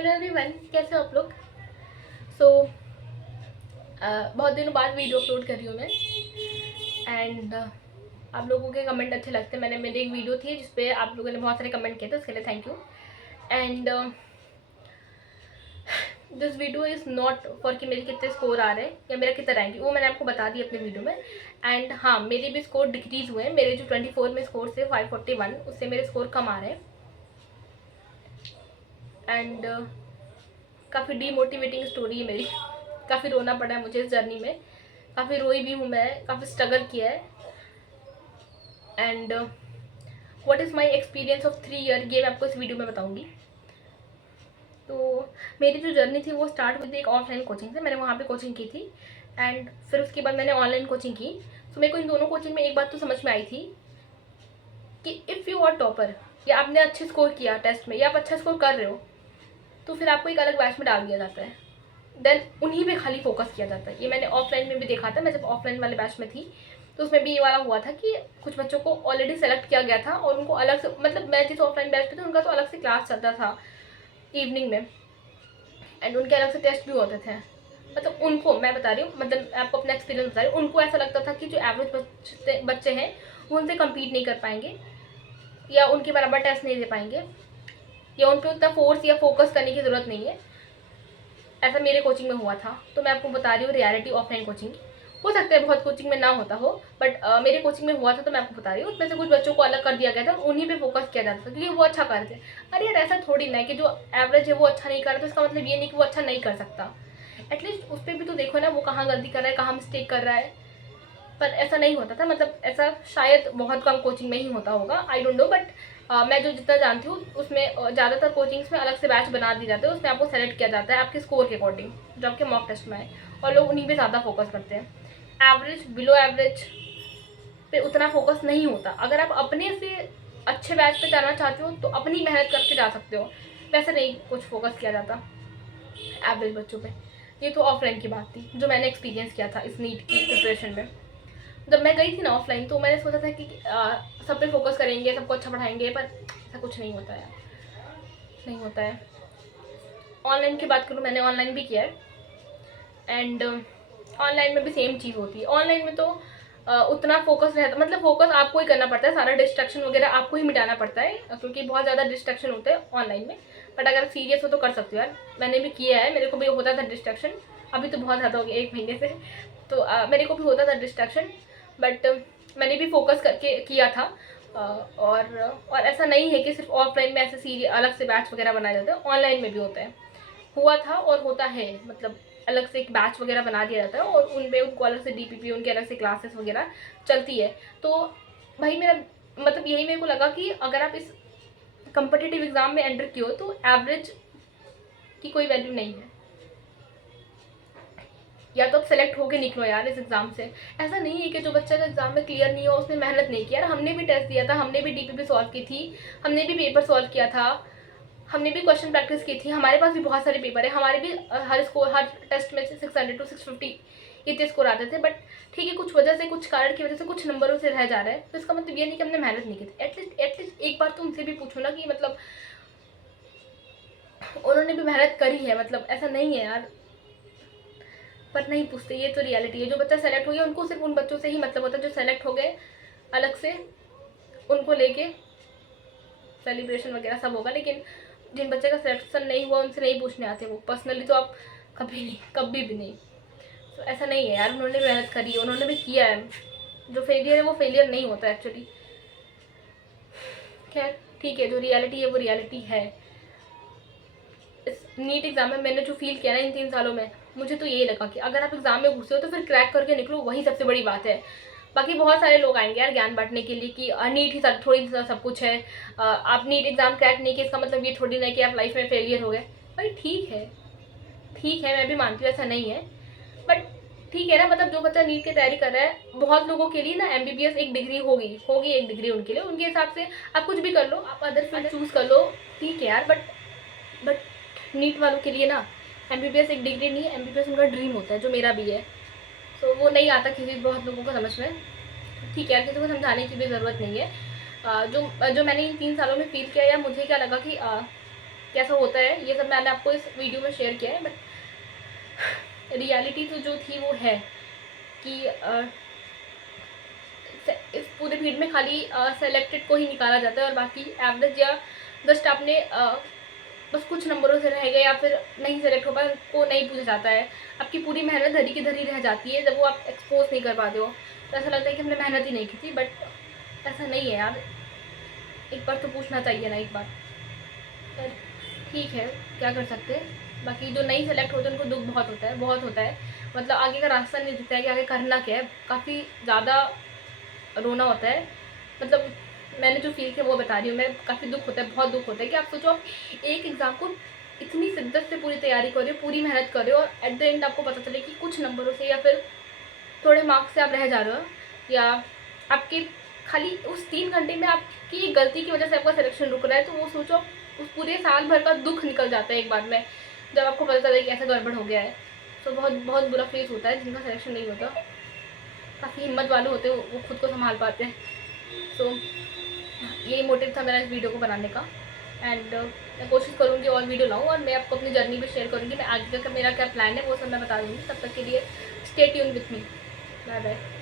Hello everyone, कैसे हो आप लोग। सो बहुत दिनों बाद वीडियो अपलोड कर रही हूँ मैं। एंड आप लोगों के कमेंट अच्छे लगते हैं। मेरी एक वीडियो थी जिसपे आप लोगों ने बहुत सारे कमेंट किए थे, उसके लिए thank you. And this video is not for कि मेरे कितने स्कोर आ रहे हैं या मेरा कितना रैंक है, वो मैंने आपको बता दी अपनी वीडियो में। एंड हाँ, मेरे भी स्कोर डिक्रीज़ हुए हैं। मेरे जो 24 में स्कोर थे 541, उससे मेरे स्कोर कम आ रहे हैं। एंड काफ़ी डीमोटिवेटिंग स्टोरी है मेरी। काफ़ी रोना पड़ा है मुझे इस जर्नी में, काफ़ी रोई भी हूँ मैं, काफ़ी स्ट्रगल किया है। And what is my experience of 3 year, ये मैं आपको इस वीडियो में बताऊँगी। तो मेरी जो जर्नी थी वो स्टार्ट हुई थी एक ऑफलाइन कोचिंग से। मैंने वहाँ पे कोचिंग की थी एंड फिर उसके बाद मैंने ऑनलाइन कोचिंग की। तो मेरे को इन दोनों कोचिंग में एक बात तो समझ में आई थी कि इफ़ यू आर टॉपर, या आपने अच्छे स्कोर किया टेस्ट में, या आप अच्छा स्कोर कर रहे हो, तो फिर आपको एक अलग बैच में डाल दिया जाता है। देन उन्हीं पे खाली फोकस किया जाता है। ये मैंने ऑफलाइन में भी देखा था। मैं जब ऑफलाइन वाले बैच में थी तो उसमें भी ये वाला हुआ था कि कुछ बच्चों को ऑलरेडी सेलेक्ट किया गया था और उनको अलग से, मतलब मैं जिस ऑफलाइन बैच में थी उनका तो अलग से क्लास चलता था इवनिंग में, एंड उनके अलग से टेस्ट भी होते थे। मतलब उनको मैं बता रही हूँ, मतलब आपको अपना एक्सपीरियंस बता रही हूँ, उनको ऐसा लगता था कि जो एवरेज बच्चे हैं वो उनसे कम्पीट नहीं कर पाएंगे या उनके बराबर टेस्ट नहीं दे पाएंगे या उन पर उतना फोर्स या फोकस करने की ज़रूरत नहीं है। ऐसा मेरे कोचिंग में हुआ था। तो मैं आपको बता रही हूँ रियलिटी ऑफलाइन कोचिंग। हो सकता है बहुत कोचिंग में ना होता हो, बट मेरे कोचिंग में हुआ था तो मैं आपको बता रही हूँ। उसमें से कुछ बच्चों को अलग कर दिया गया था और उन्हीं पे फोकस किया जाता था क्योंकि वो अच्छा कर रहे थे। अरे यार, ऐसा थोड़ी ना है कि जो एवरेज है वो अच्छा नहीं कर रहा तो इसका मतलब ये नहीं कि वो अच्छा नहीं कर सकता। एटलीस्ट उस पर भी तो देखो ना, वो कहाँ गलती कर रहा है, कहाँ मिस्टेक कर रहा है। पर ऐसा नहीं होता था। मतलब ऐसा शायद बहुत कम कोचिंग में ही होता होगा, आई डोंट नो। बट मैं जो जितना जानती हूँ उसमें ज़्यादातर कोचिंग्स में अलग से बैच बना दिए जाते हैं। उसमें आपको सेलेक्ट किया जाता है आपके स्कोर के अकॉर्डिंग, जो आपके मॉक टेस्ट में आए, और लोग उन्हीं पे ज़्यादा फोकस करते हैं। एवरेज, बिलो एवरेज पे उतना फोकस नहीं होता। अगर आप अपने से अच्छे बैच पे जाना चाहते हो तो अपनी मेहनत करके जा सकते हो, वैसे नहीं कुछ फोकस किया जाता एवरेज बच्चों पे। ये तो ऑफलाइन की बात थी जो मैंने एक्सपीरियंस किया था इस नीट की प्रिपरेशन में। जब मैं गई थी ना ऑफलाइन तो मैंने सोचा था कि सब पे फोकस करेंगे, सबको अच्छा पढ़ाएंगे, पर ऐसा कुछ नहीं होता है, नहीं होता है। ऑनलाइन की बात करूँ, मैंने ऑनलाइन भी किया है एंड ऑनलाइन में भी सेम चीज़ होती है। ऑनलाइन में तो उतना फोकस रहता, मतलब फोकस आपको ही करना पड़ता है, सारा डिस्ट्रैक्शन वगैरह आपको ही मिटाना पड़ता है क्योंकि बहुत ज़्यादा डिस्ट्रैक्शन होते हैं ऑनलाइन में। बट अगर सीरियस हो तो कर सकते हो यार। मैंने भी किया है, मेरे को भी होता था डिस्ट्रैक्शन। अभी तो बहुत ज़्यादा हो गया 1 महीने से, तो मेरे को भी होता था डिस्ट्रैक्शन। बट मैंने भी फोकस करके किया था। और ऐसा नहीं है कि सिर्फ ऑफलाइन में ऐसे सीरियस अलग से बैच वगैरह बनाए जाते हैं, ऑनलाइन में भी होता है, हुआ था और होता है। मतलब अलग से एक बैच वगैरह बना दिया जाता है और उन पे उनको अलग से डीपीपी, उनके अलग से क्लासेस वगैरह चलती है। तो भाई मेरा मतलब यही मेरे को लगा कि अगर आप इस कम्पिटिटिव एग्ज़ाम में एंटर किए हो तो एवरेज की कोई वैल्यू नहीं है। या तो आप सेलेक्ट होके निकलो यार इस एग्ज़ाम से। ऐसा नहीं है कि जो बच्चा का एग्ज़ाम में क्लियर नहीं हो उसने मेहनत नहीं किया। यार हमने भी टेस्ट दिया था, हमने भी डीपीपी सॉल्व की थी, हमने भी पेपर सॉल्व किया था, हमने भी क्वेश्चन प्रैक्टिस की थी, हमारे पास भी बहुत सारे पेपर है, हमारे भी हर टेस्ट में 600 to 650 इतने स्कोर आते थे। बट ठीक है, कुछ वजह से, कुछ कारण की वजह से कुछ नंबरों से रह जा रहा है, तो इसका मतलब ये नहीं कि हमने मेहनत नहीं की थी। एटलीस्ट एक बार तो उनसे भी पूछो ना कि मतलब उन्होंने भी मेहनत करी है, मतलब ऐसा नहीं है यार। पर नहीं पूछते, ये तो रियलिटी है। जो बच्चा सेलेक्ट हो गया उनको सिर्फ उन बच्चों से ही मतलब होता है जो सेलेक्ट हो गए, अलग से उनको लेके सेलिब्रेशन वगैरह सब होगा। लेकिन जिन बच्चे का सिलेक्शन नहीं हुआ उनसे नहीं पूछने आते वो पर्सनली, तो आप कभी नहीं, कभी भी नहीं। तो ऐसा नहीं है यार, उन्होंने मेहनत करी है, उन्होंने भी किया है। जो फेलियर है वो फेलियर नहीं होता एक्चुअली। खैर ठीक है, जो रियलिटी है वो रियलिटी है। इस नीट एग्ज़ाम में मैंने जो फील किया ना इन 3 सालों में, मुझे तो यही लगा कि अगर आप एग्ज़ाम में घुसे हो तो फिर क्रैक करके निकलो, वही सबसे बड़ी बात है। बाकी बहुत सारे लोग आएंगे यार ज्ञान बांटने के लिए कि नीट ही थोड़ी सब कुछ है, आप नीट एग्ज़ाम क्रैक नहीं किए इसका मतलब ये थोड़ी ना कि आप लाइफ में फेलियर हो गए। भाई ठीक है, ठीक है, मैं भी मानती हूँ ऐसा नहीं है। बट ठीक है ना, मतलब जो बच्चा नीट की तैयारी कर रहा है, बहुत लोगों के लिए ना एमबीबीएस एक डिग्री होगी होगी एक डिग्री उनके लिए, उनके हिसाब से आप कुछ भी कर लो, आप अदर फील्ड चूज़ कर लो, ठीक है यार। बट नीट वालों के लिए ना एमबीबीएस एक डिग्री नहीं है, एमबीबीएस उनका ड्रीम होता है, जो मेरा भी है। सो वो नहीं आता किसी बहुत लोगों को समझ में। ठीक है यार, किसी को समझाने की भी ज़रूरत नहीं है। जो जो मैंने इन 3 सालों में फील किया, या मुझे क्या लगा कि कैसा होता है, ये सब मैंने आपको इस वीडियो में शेयर किया है। बट रियलिटी तो जो थी वो है कि इस पूरे भीड़ में खाली सेलेक्टेड को ही निकाला जाता है और बाकी एवरेज या जस्ट आपने बस कुछ नंबरों से रह गए या फिर नहीं सेलेक्ट हो पाए को नहीं पूछा जाता है। आपकी पूरी मेहनत धरी की धरी रह जाती है जब वो आप एक्सपोज नहीं कर पाते हो, तो ऐसा लगता है कि हमने मेहनत ही नहीं की थी। बट ऐसा नहीं है यार, एक बार तो पूछना चाहिए ना एक बार। पर ठीक है, क्या कर सकते हैं। बाकी जो नहीं सेलेक्ट होते उनको दुख बहुत होता है, बहुत होता है। मतलब आगे का रास्ता नहीं दिखता है कि आगे करना क्या है, काफ़ी ज़्यादा रोना होता है। मतलब मैंने जो फील किया वो बता रही हूँ मैं, काफ़ी दुख होता है, बहुत दुख होता है कि आप सोचो आप एक एग्ज़ाम को इतनी शिद्दत से पूरी तैयारी कर रहे हो, पूरी मेहनत कर रहे हो और एट द एंड आपको पता चले कि कुछ नंबरों से या फिर थोड़े मार्क्स से आप रह जा रहे हो, या आपके खाली उस 3 घंटे में आपकी गलती की वजह से आपका सिलेक्शन रुक रहा है। तो वो सोचो उस पूरे साल भर का दुख निकल जाता है एक बार में जब आपको पता चला कि ऐसा गड़बड़ हो गया है। तो बहुत बहुत बुरा फेस होता है जिनका सिलेक्शन नहीं होता। काफ़ी हिम्मत वाले होते हैं वो खुद को संभाल पाते हैं। तो यही मोटिव था मेरा इस वीडियो को बनाने का। एंड मैं कोशिश करूँगी और वीडियो लाऊँ और मैं आपको अपनी जर्नी भी शेयर करूँगी। मैं आगे का मेरा क्या प्लान है वो सब मैं बता दूँगी। तब तक के लिए stay tune with me. Bye bye.